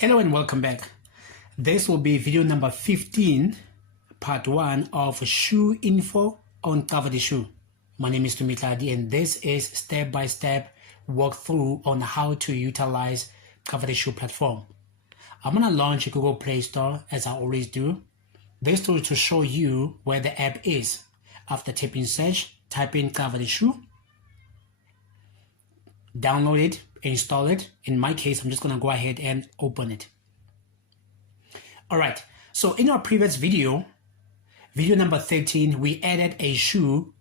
Hello and welcome back. This will be video number 15, part 1 of shoe info on Cava the shoe. My name is Tumitladi and this is step-by-step walkthrough on how to utilize Cava the shoe platform. I'm going to launch Google Play Store as I always do. This tool to show you where the app is. After typing search, type in Cava the shoe. Download it, install it. In my case, I'm just going to go ahead and open it. Alright, so in our previous video number 13, we added a shoe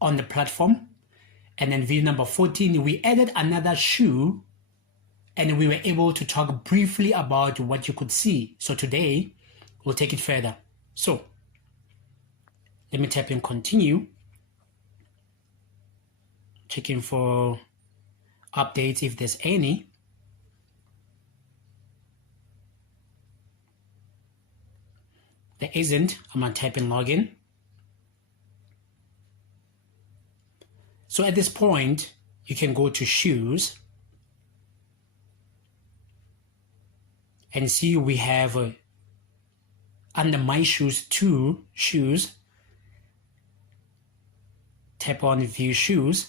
on the platform. And then video number 14, we added another shoe and we were able to talk briefly about what you could see. So today, we'll take it further. So, let me tap in continue. Checking for updates if there's any. There isn't. I'm going to type in login. So at this point, you can go to shoes and see we have under my shoes 2 shoes. Tap on view shoes.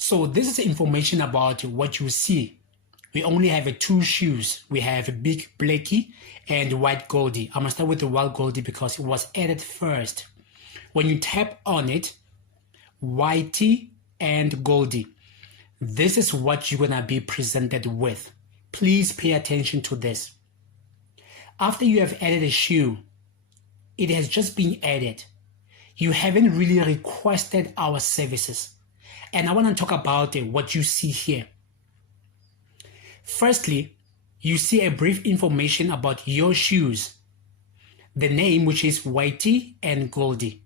So this is information about what you see. We only have 2 shoes. We have Big Blackie and White Goldie. I'm going to start with the White Goldie because it was added first. When you tap on it, Whitey and Goldie. This is what you're going to be presented with. Please pay attention to this. After you have added a shoe, it has just been added. You haven't really requested our services. And I want to talk about what you see here. Firstly, you see a brief information about your shoes. The name, which is Whitey and Goldie.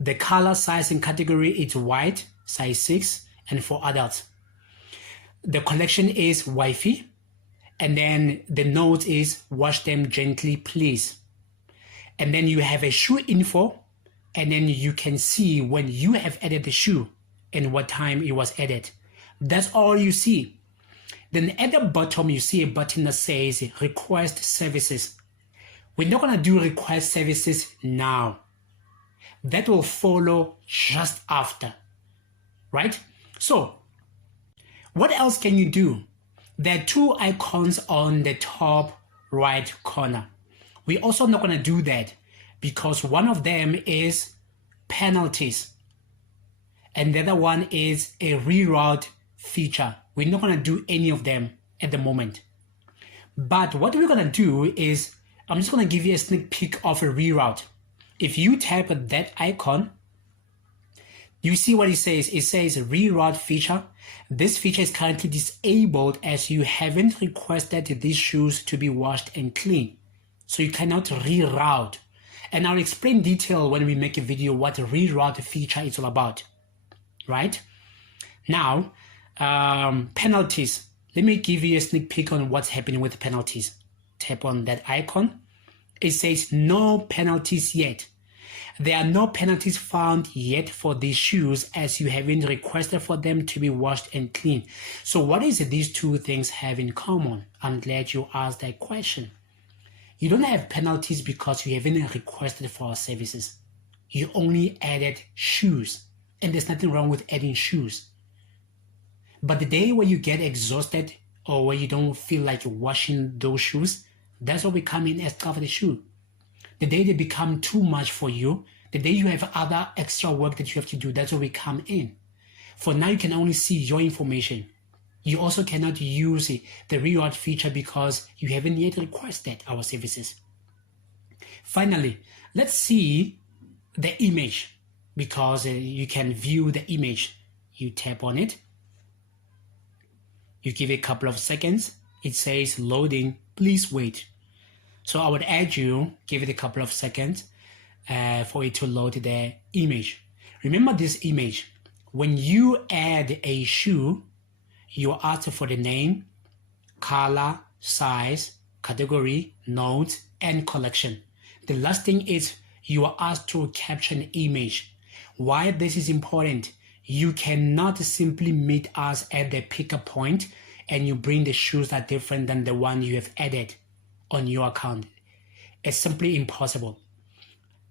The color, size, and category is white, size 6, and for adults. The collection is wifey. And then the note is wash them gently, please. And then you have a shoe info. And then you can see when you have added the shoe and what time it was added. That's all you see. Then at the bottom, you see a button that says request services. We're not going to do request services now. That will follow just after, right? So what else can you do? There are 2 icons on the top right corner. We're also not going to do that because one of them is penalties. And the other one is a reroute feature. We're not going to do any of them at the moment. But what we're going to do is, I'm just going to give you a sneak peek of a reroute. If you tap that icon, you see what it says. It says reroute feature. This feature is currently disabled as you haven't requested these shoes to be washed and cleaned. So you cannot reroute. And I'll explain detail when we make a video what a reroute feature is all about. Right? Now, penalties. Let me give you a sneak peek on what's happening with penalties. Tap on that icon. It says no penalties yet. There are no penalties found yet for these shoes as you haven't requested for them to be washed and cleaned. So what is it these 2 things have in common? I'm glad you asked that question. You don't have penalties because you haven't requested for our services. You only added shoes. And there's nothing wrong with adding shoes. But the day where you get exhausted or where you don't feel like washing those shoes, that's where we come in as Cava the shoe. The day they become too much for you, the day you have other extra work that you have to do, that's where we come in. For now, you can only see your information. You also cannot use the reroute feature because you haven't yet requested our services. Finally, let's see the image. Because you can view the image. You tap on it. You give it a couple of seconds. It says loading, please wait. So I would urge you, give it a couple of seconds for it to load the image. Remember this image. When you add a shoe, you are asked for the name, color, size, category, note, and collection. The last thing is you are asked to capture an image. Why this is important? You cannot simply meet us at the pickup point and you bring the shoes that are different than the one you have added on your account. It's simply impossible.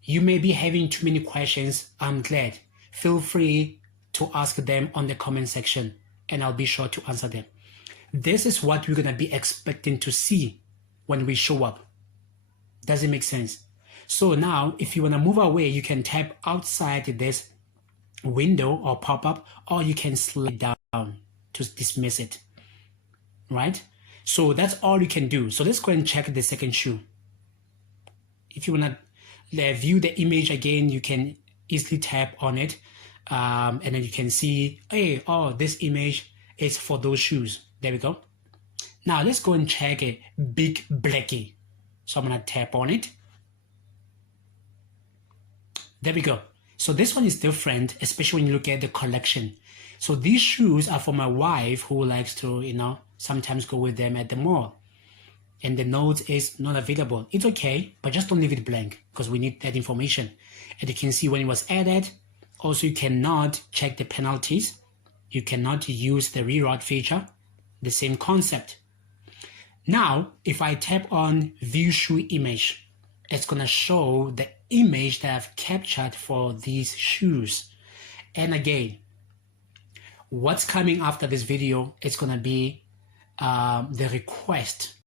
You may be having too many questions. I'm glad. Feel free to ask them on the comment section and I'll be sure to answer them. This is what we're going to be expecting to see when we show up. Does it make sense? So now, if you want to move away, you can tap outside this window or pop-up, or you can slide down to dismiss it, right? So that's all you can do. So let's go and check the second shoe. If you want to view the image again, you can easily tap on it, and then you can see, hey, oh, this image is for those shoes. There we go. Now let's go and check a big blackie. So I'm going to tap on it. There we go. So this one is different, especially when you look at the collection. So these shoes are for my wife who likes to, sometimes go with them at the mall. And the note is not available. It's okay, but just don't leave it blank because we need that information. And you can see when it was added. Also, you cannot check the penalties. You cannot use the reroute feature. The same concept. Now, if I tap on view shoe image, it's going to show the image that I've captured for these shoes. And again, what's coming after this video is going to be the request